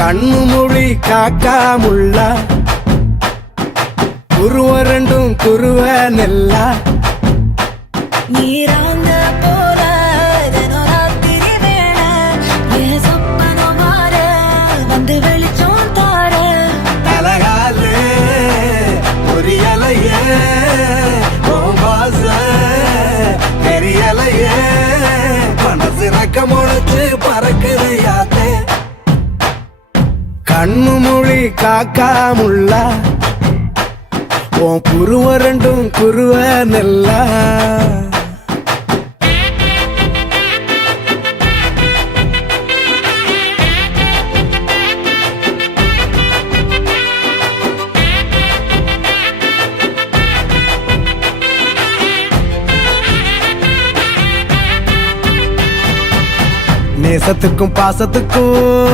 கண்ணு மொழி காக்காமுள்ள குருவ ரெண்டும் குருவ நெல்லா நீராங்க போல தினராத்திரி வேண என் சொப்பனம் மாற வந்து வெளிச்சம் தார தலகாலே பொரியலையே ஓம்பாச பெரியலையே மனசு ரக்க முளைச்சு பறக்குது யாத்தே கண்ணு மொழி காக்காமுள்ள உன் குருவ ரெண்டும் குருவ நெல்லா நேசத்துக்கும் பாசத்துக்கும்